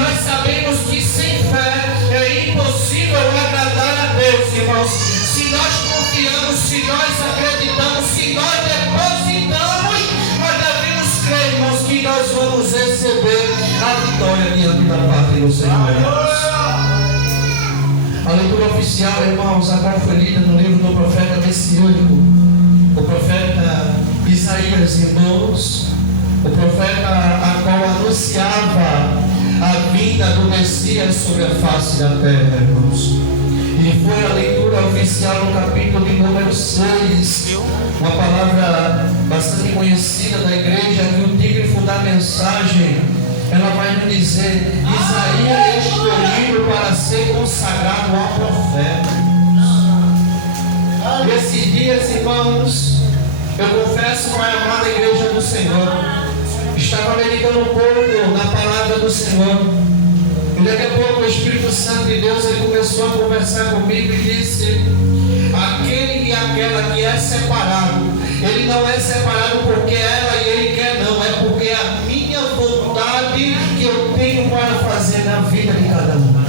nós sabemos que sem fé é impossível agradar a Deus, irmãos. Se nós confiamos, se nós acreditamos, se nós depositamos, nós devemos crer, irmãos, que nós vamos receber a vitória diante da pátria do Senhor, irmãos. A leitura oficial, irmãos, a qual foi lida no livro do profeta messiânico, o profeta Isaías, irmãos, o profeta a qual anunciava a vinda do Messias sobre a face da terra, irmãos. E foi a leitura oficial no capítulo de número 6, uma palavra bastante conhecida da igreja, que o tígrafo da mensagem, ela vai nos dizer: Isaías é escolhido para ser consagrado ao profeta. Nesses dias, irmãos, eu confesso com a amada igreja do Senhor, estava meditando um pouco na palavra do Senhor. E daqui a pouco o Espírito Santo de Deus, ele começou a conversar comigo e disse: aquele e aquela que é separado, ele não é separado porque ela e ele quer, não, é porque é a minha vontade que eu tenho para fazer na vida de cada um.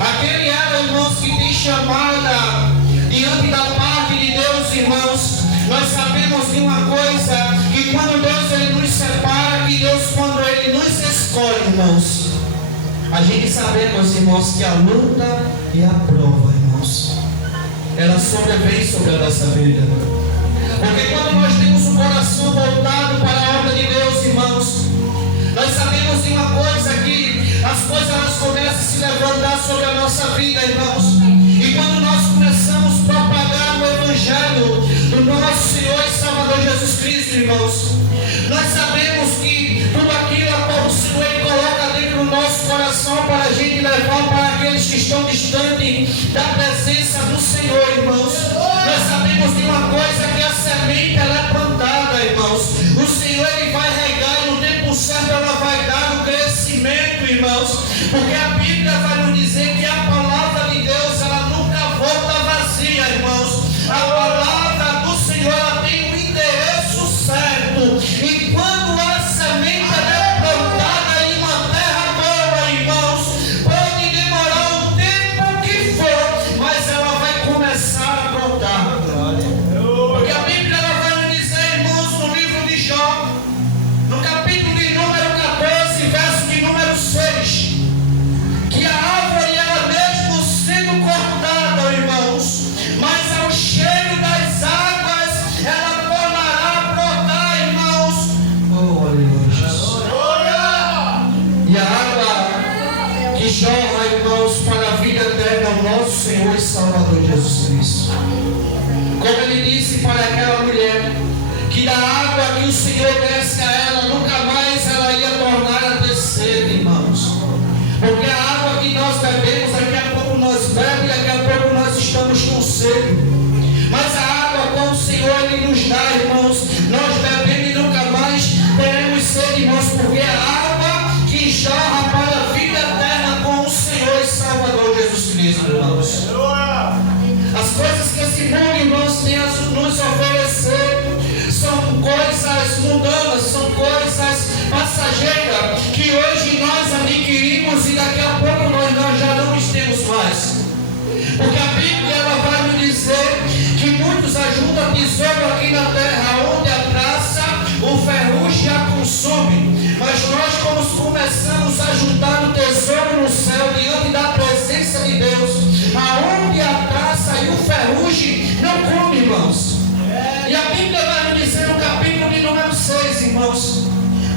Aquele e ela, irmãos, que tem chamada diante da parte de Deus, irmãos, nós sabemos de uma coisa, que quando Deus ele nos separa, que Deus quando ele nos escolhe, irmãos, a gente sabemos, irmãos, que a luta e a prova, irmãos, ela sobrevém sobre a nossa vida. Porque quando nós temos o coração voltado para a obra de Deus, irmãos, nós sabemos de uma coisa, que as coisas elas começam a se levantar sobre a nossa vida, irmãos. E quando nós começamos a propagar o Evangelho do nosso Senhor e Salvador Jesus Cristo, irmãos, nós sabemos que tudo aquilo a qual o Senhor ele coloca dentro do nosso coração para a gente levar para aqueles que estão distantes da presença do Senhor, irmãos. Nós sabemos de uma coisa, que a semente ela é plantada, irmãos. O Senhor ele vai regar e no tempo certo ela vai dar o crescimento, irmãos. Porque a Bíblia vai nos dizer que a palavra de Deus ela nunca volta vazia, irmãos. A palavra do Senhor ela tem um endereço certo. E quando a semente ela é plantada em uma terra boa, irmãos, pode demorar o tempo que for, mas ela vai começar a brotar. Porque a Bíblia ela vai nos dizer, irmãos, no livro de Jó, no capítulo de número 14, verso de número 6, que a árvore ela mesmo sendo cortada, irmãos, mas ao cheiro das águas ela tornará a brotar, irmãos. Oh, aleluia, Jesus. E a água que jorra, irmãos, para a vida eterna, o nosso Senhor e Salvador Jesus Cristo. Como ele disse para aquela mulher, que da água que o Senhor desce a ela, nunca mais ela ia tornar a descer, irmãos. Porque a água que nós bebemos, daqui a pouco nós bebemos, daqui a pouco nós estamos com sede. Mas a água com o Senhor ele nos dá, irmãos, nós bebemos e nunca mais teremos sede, irmãos, porque a água que jorra para a vida eterna com o Senhor e Salvador Jesus Cristo, irmãos. As coisas que esse mundo, irmãos, tem a nos oferecer são coisas mundanas, são coisas passageiras, que hoje nós adquirimos e daqui a pouco nós já não temos mais. Porque a Bíblia ela vai nos dizer que muitos ajuntam tesouro aqui na terra, onde a traça, o ferrugem a consome. Mas nós, como começamos a juntar o tesouro no céu, diante da presença de Deus, aonde a traça e o ferrugem não comem, irmãos. E a Bíblia vai nos dizer no capítulo de número 6, irmãos,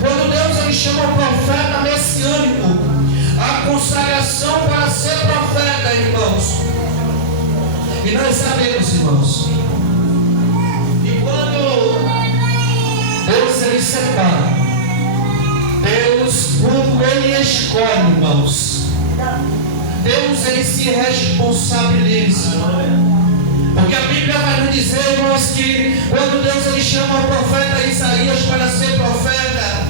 quando Deus ele chama o profeta messiânico, a consagração para ser profeta, irmãos. E nós sabemos, irmãos, que quando Deus ele separa, Deus, quando ele escolhe, irmãos, Deus ele se responsabiliza. Porque a Bíblia vai nos dizer, irmãos, que quando Deus ele chama o profeta Isaías para ser profeta,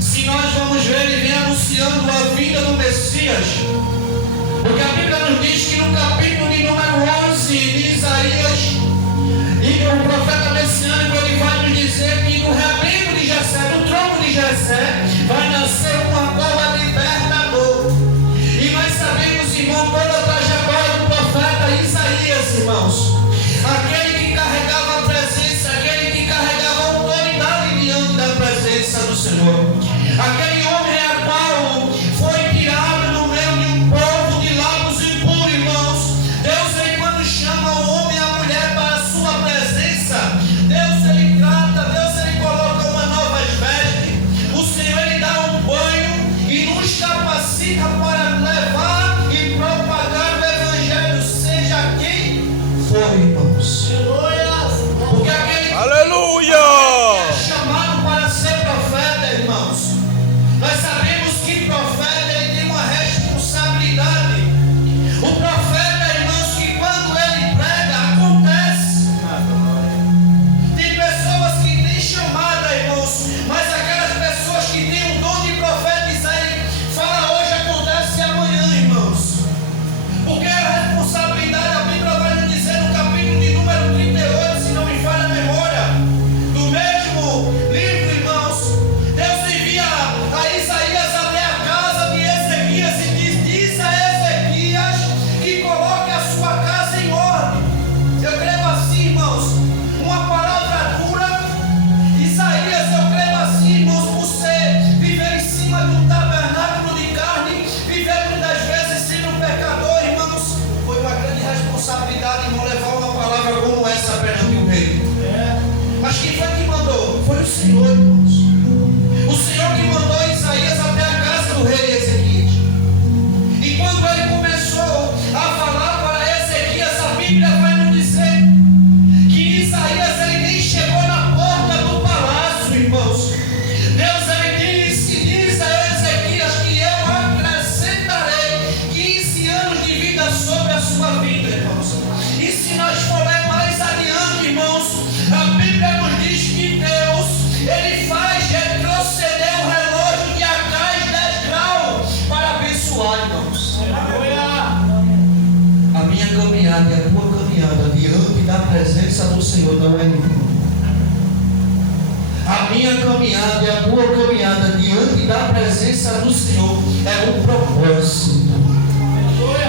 se nós vamos ver, ele vem anunciando a vinda do Messias. Porque a Bíblia nos diz que no capítulo de número 11 de Isaías, e o profeta messiânico ele vai nos dizer que no rebanho de Jessé, no tronco de Jessé, vai nascer uma cova liberta capacita para levar e propagar o Evangelho, seja quem for, irmãos. Porque aquele que é chamado para ser profeta, irmãos, nós sabemos que profeta ele tem uma responsabilidade. O profeta, irmãos, que quando ele prega, acontece. Tem pessoas que têm chamada, irmãos, mas aquelas pessoas que têm o dom de profetizar, ele fala hoje, acontece amanhã, irmãos. Porque a responsabilidade, a Bíblia vai nos dizer no capítulo de número 38, se não me falha a memória, do mesmo livro, irmãos, Deus envia a Isaías até a casa de Ezequias e diz a Ezequias que coloque a sua casa em ordem. Eu creio assim, irmãos, uma palavra dura. Isaías, eu creio assim, irmãos, por ser viver em cima de um tabernáculo de carne, viver muitas vezes sendo um pecador, irmãos, foi uma grande responsabilidade, irmão, levar uma palavra como essa perante o rei. Mas quem foi que mandou? Foi o Senhor, irmãos. O Senhor que mandou Isaías até a casa do rei Ezequias. E quando ele começou a falar para Ezequias, a Bíblia vai nos dizer que Isaías ele nem chegou na porta do palácio, irmãos. Deus ele diz a Ezequias que eu acrescentarei 15 anos de vida sobre a sua vida, irmãos. E se nós for ler mais adiante, irmãos, a Bíblia nos diz que Deus ele faz retroceder o relógio de atrás 10 graus para abençoar, irmãos. A minha caminhada e a tua caminhada diante da presença do Senhor não é nenhuma. A minha caminhada e a tua caminhada diante da presença do Senhor é um propósito.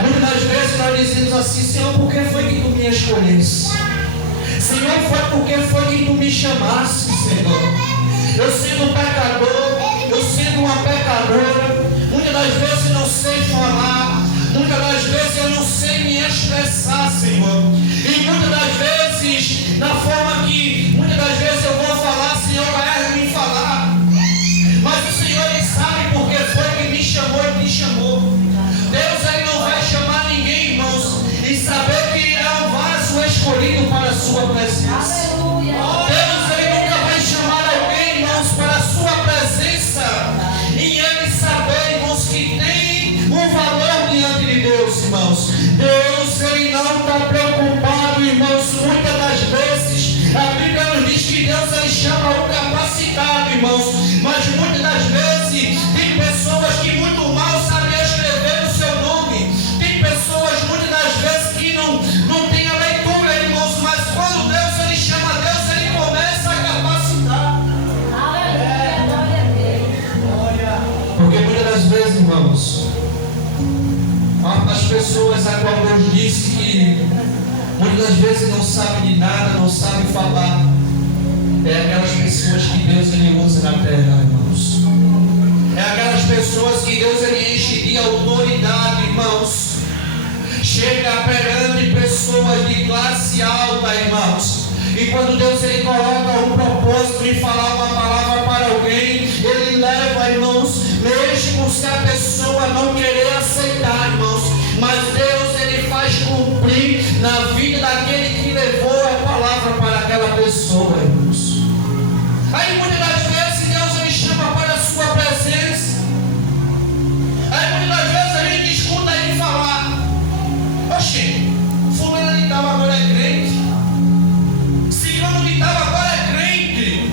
Muitas das vezes nós dizemos assim: Senhor, por que foi que tu me escolheste? Senhor, foi porque foi que tu me chamaste, Senhor. Eu sendo pecador, eu sendo uma pecadora, muitas das vezes não sei falar, muitas das vezes eu não sei me expressar, Senhor. E muitas das vezes, na forma que muitas das vezes eu vou falar, Senhor, eu erro em falar. Mas o Senhor ele sabe porque foi que me chamou e te chamou. Deus ele não vai chamar ninguém, irmãos, e saber que é um vaso escolhido para a sua presença. Deus ele nunca vai chamar alguém, irmãos, para a sua presença e ele saber, irmãos, que tem um valor diante de Deus, irmãos. Deus ele não está preocupado, irmãos. Muitas das vezes a Bíblia nos diz que Deus ele chama o capacitado, irmãos, mas muitas das vezes tem pessoas que muito mal sabem escrever o seu nome. Tem pessoas muitas das vezes que não tem a leitura, irmãos, mas quando Deus ele chama, Deus ele começa a capacitar. Porque muitas das vezes, irmãos, as pessoas a qual Deus disse que muitas das vezes não sabem de nada, não sabem falar, é aquelas pessoas que Deus ele usa na terra, irmãos. É aquelas pessoas que Deus ele enche de autoridade, irmãos. Chega perante pessoas de classe alta, irmãos. E quando Deus ele coloca um propósito em falar uma palavra para alguém, ele leva, irmãos, mesmo se a pessoa não querer aceitar, irmãos, mas Deus ele faz cumprir na vida daquele que levou a palavra para aquela pessoa, irmãos. Aí muitas das vezes Deus ele chama para a sua presença. Aí muitas das vezes a gente escuta ele falar: oxe, fulano de tal agora é crente, ciclano de tal agora é crente.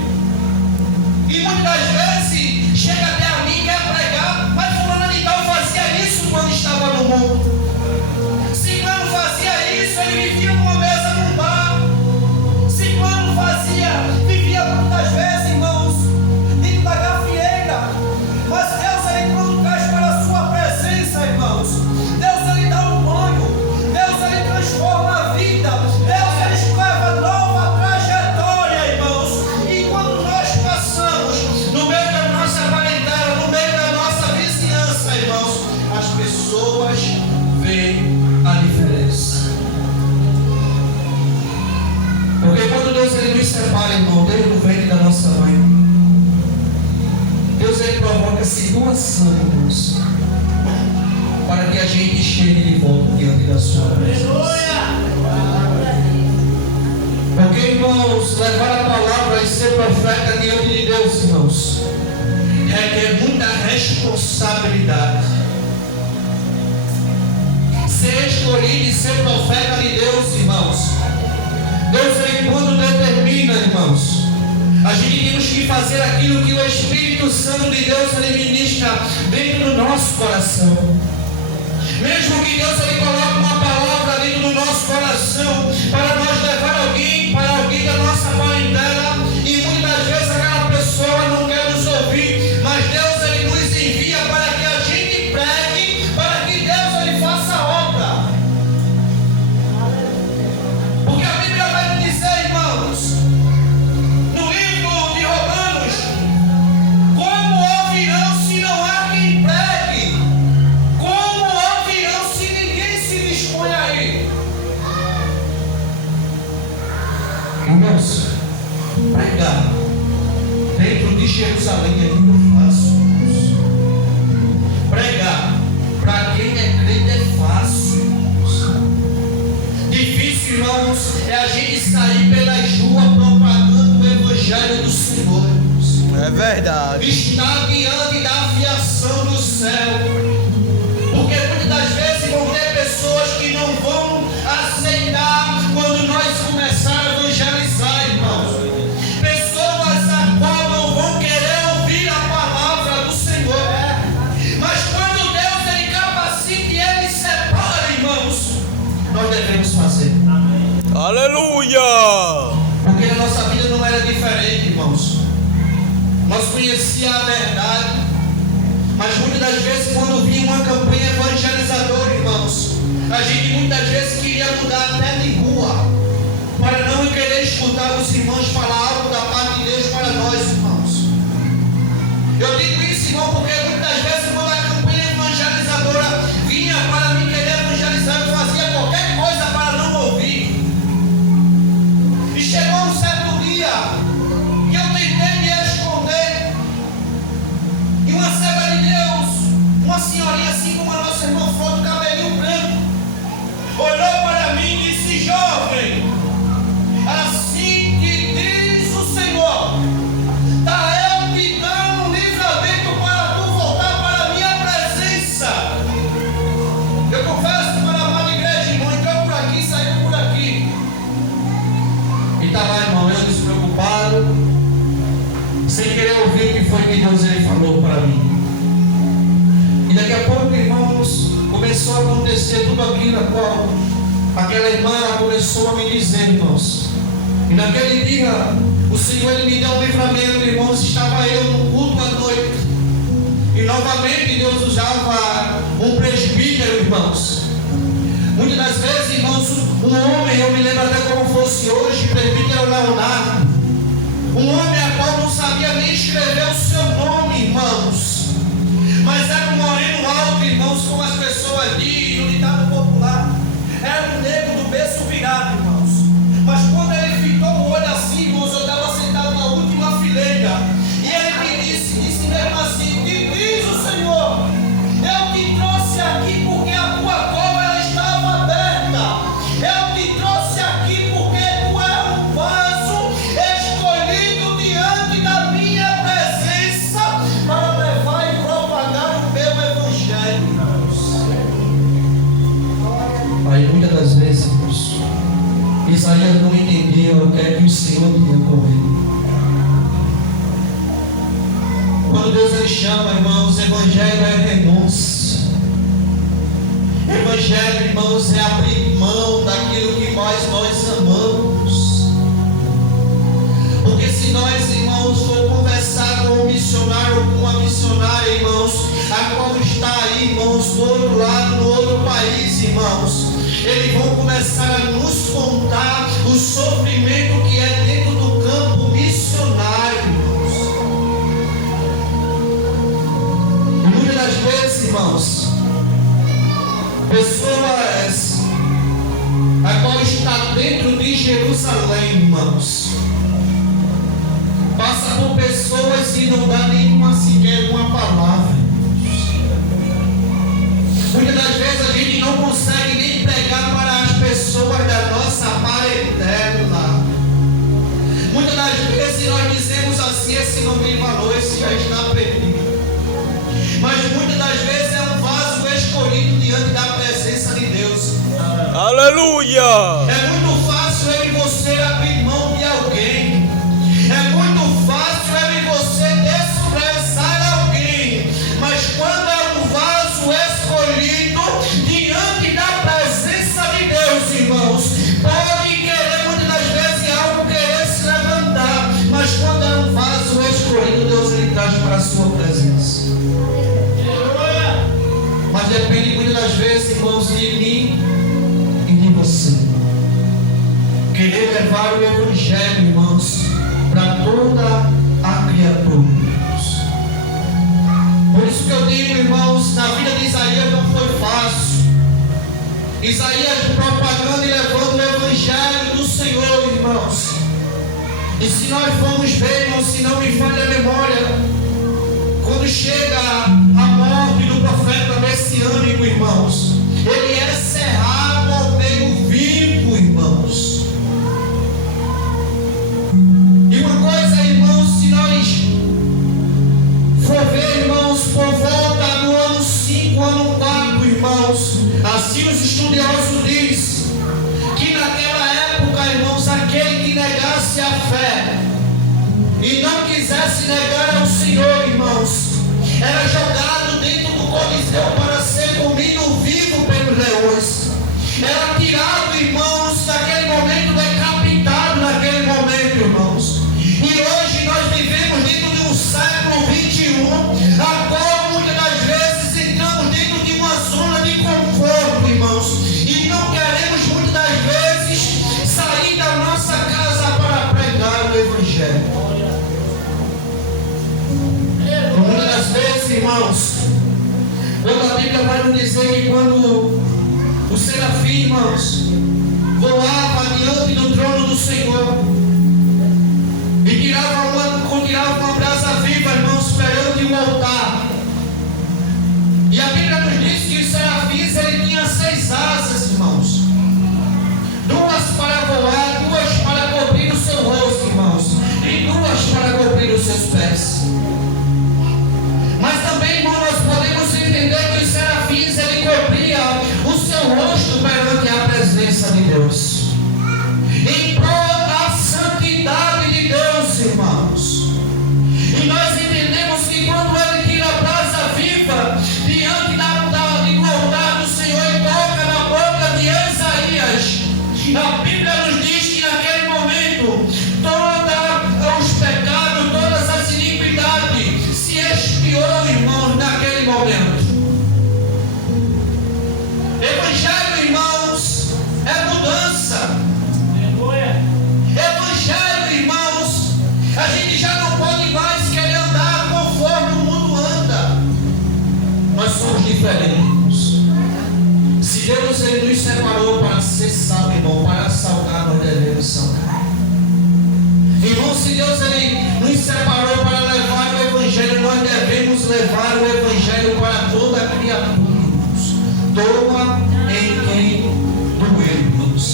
E muitas das vezes chega até a mim e quer pregar, mas fulano de tal fazia isso quando estava no mundo. Ciclano fazia isso, ele vivia numa mesa num bar. Ciclano vivia muitas vezes, irmãos, dentro da gafieira. Mas Deus ele quando traz para a sua presença, irmãos, Deus ele dá um banho, Deus ele transforma a vida, Deus ele escreve nova trajetória, irmãos. E quando nós passamos no meio da nossa parentela, no meio da nossa vizinhança, irmãos, as pessoas veem a diferença. Porque quando Deus ele nos separa, irmão, desde o ventre da nossa mãe, Deus ele provoca situação, irmãos, para que a gente chegue de volta diante da sua presença. Porque, irmãos, levar a palavra e ser profeta diante de Deus, irmãos, requer muita responsabilidade. Ser escolhido e ser profeta de Deus, irmãos, Deus ele quando determina, irmãos, a gente temos que fazer aquilo que o Espírito Santo de Deus ele ministra dentro do nosso coração. Mesmo que Deus ele coloque uma palavra dentro do nosso coração para nós levar alguém para alguém da nossa parentela, e muitas vezes aquela pessoa não quer nos ouvir, mas Deus ele nos envia para que a gente pregue, para que Deus ele faça a obra. Porque a Bíblia vai nos dizer, irmãos, no livro de Romanos, como ouvirão se não há quem pregue? Como ouvirão se ninguém se dispõe a ir? Irmãos, pregar dentro de Jerusalém é muito fácil, irmãos. Pregar para quem é crente é fácil, irmãos. Difícil, irmãos, é a gente sair pelas ruas propagando o Evangelho do Senhor, irmãos. É verdade. Está diante da aviação do céu. Porque muitas das vezes vão ter pessoas que não vão aceitar quando nós começarmos a evangelizar, irmãos. Pessoas a qual não vão querer ouvir a palavra do Senhor. Mas quando Deus ele capacita e ele separa, irmãos, nós devemos fazer. Aleluia! Porque na nossa vida não era diferente, irmãos. Nós conhecíamos a verdade, mas muitas das vezes quando vinha uma campanha evangelizadora, irmãos, a gente muitas vezes queria mudar até de rua, para não querer escutar os irmãos falar algo da parte de Deus para nós, irmãos. Eu digo isso, irmão, porque muitas vezes quando a campanha evangelizadora vinha para mim querer evangelizar, eu fazia qualquer coisa para não ouvir. E chegou um certo dia que eu tentei me esconder, e uma serva de Deus, uma senhorinha assim como a nossa irmã Flor, do cabelinho branco, olhou para mim e disse: jovem, assim que diz o Senhor, está eu te dando um livramento para tu voltar para a minha presença. Eu confesso para a amada igreja, irmão, entrou por aqui, saiu por aqui. E está lá, irmão, eu despreocupado, sem querer ouvir o que foi que Deus ele falou para mim. E daqui a pouco, irmãos, começou a acontecer tudo aquilo a qual aquela irmã começou a me dizer, irmãos. E naquele dia, o Senhor ele me deu um livramento, irmãos. Estava eu no culto à noite, e novamente Deus usava um presbítero, irmãos. Muitas das vezes, irmãos, um homem, eu me lembro até como fosse hoje, presbítero Leonardo, um homem a qual não sabia nem escrever o seu nome, irmãos, mas era um moreno alto, irmãos, como as pessoas dizem no ditado popular. Era um negro do berço virado, irmãos. Mas quando ele ficou o olho assim, irmãos, eu estava sentado na última fileira, e ele me disse mesmo assim: que diz o Senhor, eu te trouxe aqui porque a tua cova ela estava aberta. Eu te trouxe aqui porque tu é um vaso escolhido diante da minha presença para levar e propagar o meu evangelho. Aí muitas das vezes, irmãos, Isaías não entendia o que é que o Senhor tinha com ele. Quando Deus ele chama, irmãos, evangelho é renúncia. Evangelho, irmãos, é abrir mão daquilo que nós amamos. Porque se nós, irmãos, for conversar com um missionário ou com uma missionária, irmãos, a qual está aí, irmãos, do outro lado, no outro país, irmãos, eles vão começar a nos contar o sofrimento que é dentro do campo missionário, irmãos. E muitas das vezes, irmãos, pessoas a qual está dentro de Jerusalém, irmãos, passa por pessoas e não dá nenhuma sequer uma palavra. Muitas das Aleluia! É muito fácil eu e você abrir mão de alguém. É muito fácil eu e você desprezar alguém. Mas quando é um vaso escolhido diante da presença de Deus, irmãos, pode querer muitas das vezes algo querer se levantar. Mas quando é um vaso escolhido, Deus ele traz para a sua presença. Mas depende muitas das vezes, irmãos, de mim e de você. Querer levar o Evangelho, irmãos, para toda a criatura. Por isso que eu digo, irmãos, na vida de Isaías não foi fácil. Isaías propagando e levando o Evangelho do Senhor, irmãos. E se nós formos ver, irmãos, se não me falha a memória, quando chega a morte do profeta messiânico, irmãos, ele é cerrado ao meio vivo, irmãos. E uma coisa, irmãos, se nós for ver, irmãos, por volta do ano 5, ano 4, irmãos, assim os estudiosos dizem que naquela época, irmãos, aquele que negasse a fé e não quisesse negar ao Senhor, irmãos, era jogado dentro do Coliseu para ser comido vivo pelos leões. Era tirado, irmãos, naquele momento, decapitado naquele momento, irmãos. E hoje nós vivemos dentro de um século 21, a qual muitas das vezes entramos dentro de uma zona de conforto, irmãos, e não queremos muitas das vezes sair da nossa casa para pregar o Evangelho. Muitas das vezes, irmãos, quando a Bíblia vai nos dizer que quando o serafim, irmãos, voava diante do trono do Senhor e tirava uma brasa viva, irmãos, perante o altar. E a Bíblia nos diz que os serafins ele tinha 6 asas, irmãos, 2 para voar, 2 para cobrir o seu rosto, irmãos, e 2 para cobrir os seus pés. Mas também, irmão, nós podemos entender que os serafins ele cobria o seu rosto perante a presença de Deus, em prol da santidade de Deus, irmãos. E nós entendemos que quando ele tira a brasa viva diante do altar do Senhor e toca na boca de Isaías, a Bíblia nos diz que naquele momento todos os pecados, todas as iniquidades se expiou, irmãos, naquele momento. Evangelho, irmãos, é mudança. Evangelho, irmãos, a gente já não pode mais querer andar conforme o mundo anda. Nós somos diferentes. Se Deus ele nos separou para ser sal, irmão, para salgar, nós devemos salgar. Irmão, se Deus ele nos separou para levar o Evangelho, nós devemos levar o Evangelho para toda a criatura. Doa em quem doer, irmãos.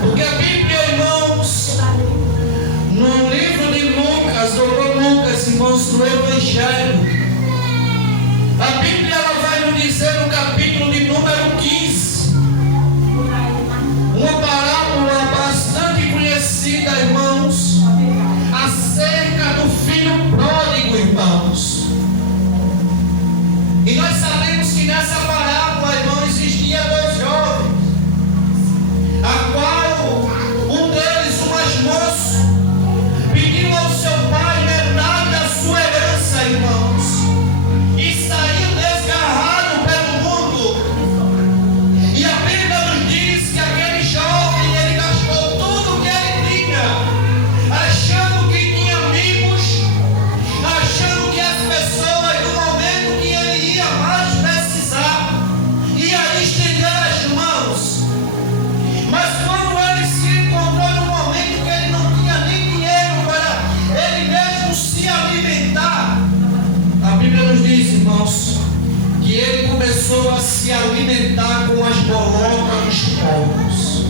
Porque a Bíblia, irmãos, no livro de Lucas, doutor Lucas, irmãos, do Evangelho, a Bíblia ela vai nos dizer no capítulo de número 15, uma parábola bastante conhecida, irmãos, acerca do filho pródigo, irmãos. E nós sabemos que nessa parábola, irmãos, existia 2 jovens, a qual um deles, o mais moço, pediu ao seu pai metade da sua herança, irmãos, e saiu desgarrado pelo mundo. E a Bíblia nos diz que aquele jovem, ele gastou tudo o que ele tinha, achando que tinha amigos, achando que as pessoas do momento que ele ia mais precisar, ia estender as mãos. Mas quando ele se encontrou no momento que ele não tinha nem dinheiro para ele mesmo se alimentar, a Bíblia nos diz, irmãos, que ele começou a se alimentar com as bolocas dos povos.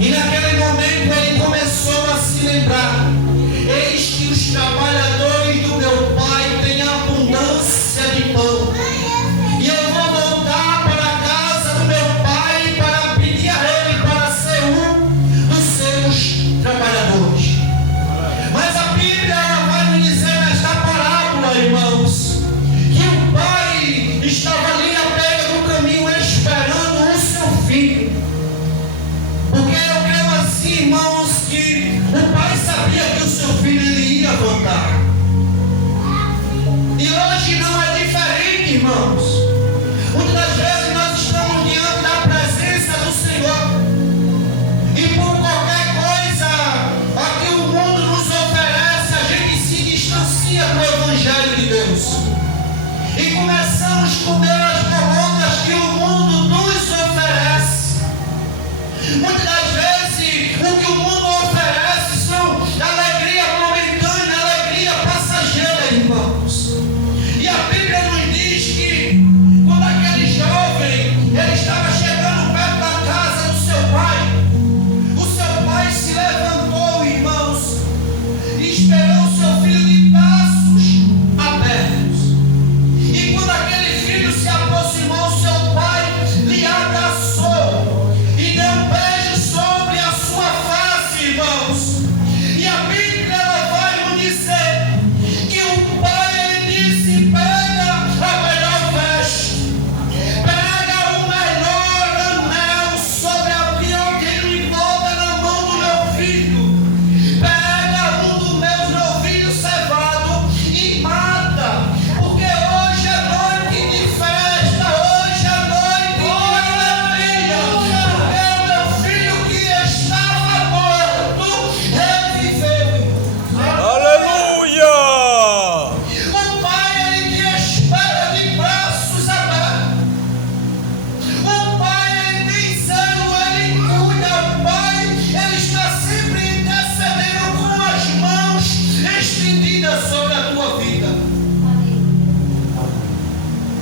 E naquele momento ele começou a se lembrar: eis que os trabalhadores do meu pai têm abundância de pão, e eu vou voltar para a casa do meu pai para pedir a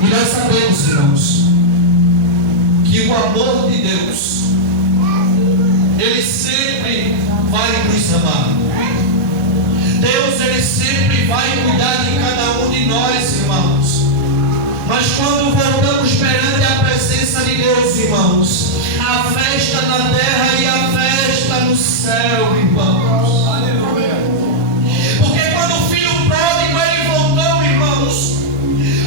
E nós sabemos, irmãos, que o amor de Deus, Ele sempre vai nos amar. Deus, Ele sempre vai cuidar de cada um de nós, irmãos. Mas quando voltamos perante a presença de Deus, irmãos, a festa na terra e a festa no céu, irmãos. Porque quando o filho pródigo ele voltou, irmãos,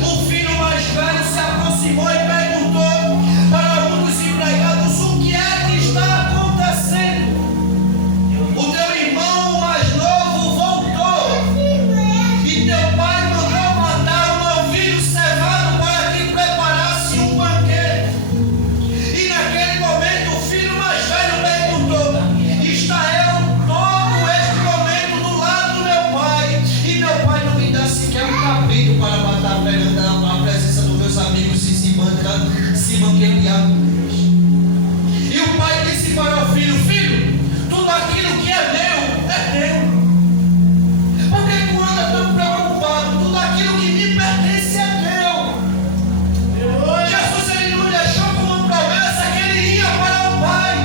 o filho mais velho se aproximou e perguntou para um dos empregados: o que é que está acontecendo? O teu irmão mais novo voltou e teu pai mandou matar um novilho cevado para que preparasse um banquete. E naquele momento o filho mais velho perguntou: está eu todo este momento do lado do meu pai, e meu pai não me dá sequer um cabrito para matar perante a presença dos meus amigos e se banquetear com eles. E o pai disse para o filho: filho, tudo aquilo que é meu é teu. Por que tu anda tão preocupado? Tudo aquilo que me pertence é teu. Jesus, ele não deixou como promessa que ele ia para o Pai,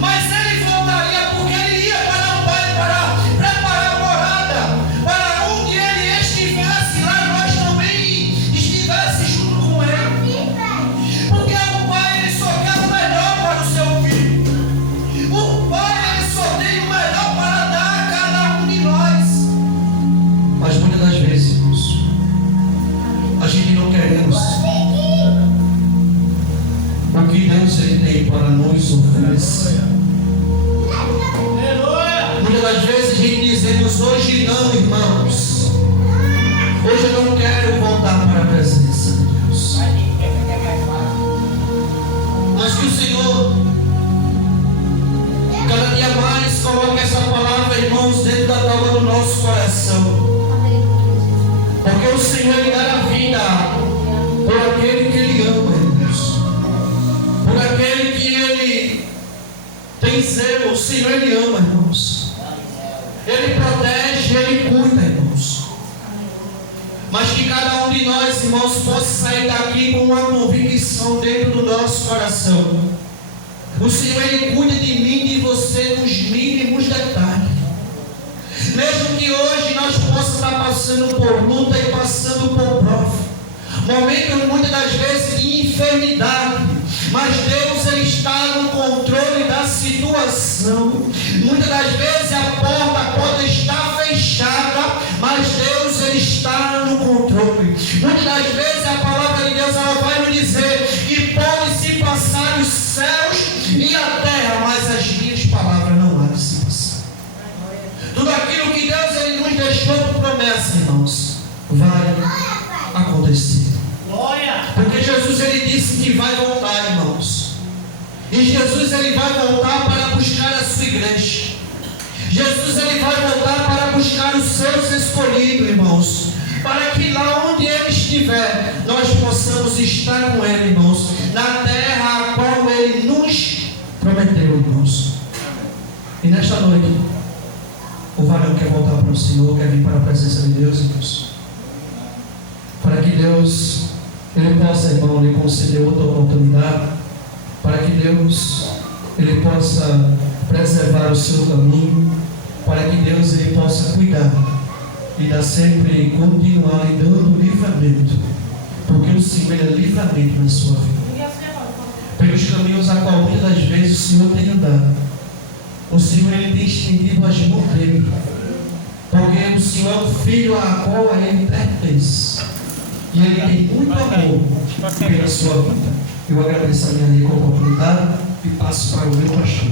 mas ele voltaria, porque ele ia para o Pai para preparar morada, para onde ele estivesse, lá nós também estivesse junto com ele. Porque o Pai, ele só quer o melhor para o seu filho. O Pai, ele só tem o melhor para dar a cada um de nós. Mas muitas das vezes, irmãos, a gente não queremos o que Deus ele tem para nos oferecer. Muitas das vezes a gente dizemos: hoje não, irmãos, hoje eu não quero voltar para a presença de Deus. Mas que o Senhor cada dia mais coloque essa palavra, irmãos, dentro da tábua do nosso coração. Porque o Senhor ele dá a vida por aquele que ele ama, irmãos. Por aquele que ele tem zelo. O Senhor ele ama, irmãos. Ele protege, ele cuida, irmãos. Mas que cada um de nós, irmãos, possa sair daqui com uma convicção dentro do nosso coração. O Senhor ele cuida de mim e de você nos mínimos detalhes. Mesmo que hoje nós possamos estar passando por luta e passando por prova, momentos muitas das vezes de enfermidade, mas Deus ele está no controle da situação. Muitas das vezes a porta pode estar fechada, mas Deus ele está no controle. Muitas das vezes a palavra de Deus ela vai nos dizer que pode se passar os céus e a terra, mas as minhas palavras não há de se passar. Tudo aquilo que Deus ele nos deixou por promessa, irmãos, vai acontecer. Porque Jesus ele disse que vai voltar, irmãos. E Jesus ele vai voltar para buscar a sua igreja. Jesus ele vai voltar para buscar os seus escolhidos, irmãos. Para que lá onde ele estiver, nós possamos estar com ele, irmãos, na terra a qual ele nos prometeu, irmãos. E nesta noite, o varão quer voltar para o Senhor, quer vir para a presença de Deus, irmãos. Para que Deus ele possa, irmão, lhe conceder outra oportunidade, para que Deus ele possa preservar o seu caminho, para que Deus ele possa cuidar e dar sempre continuar lhe dando livramento, porque o Senhor ele é livramento na sua vida. Pelos caminhos a qual muitas das vezes o Senhor tem andado, o Senhor ele tem estendido as mãos dele, porque o Senhor é o filho a qual a ele pertence. E ele tem muito amor pela sua vida. Eu agradeço a minha oportunidade e passo para o meu pastor.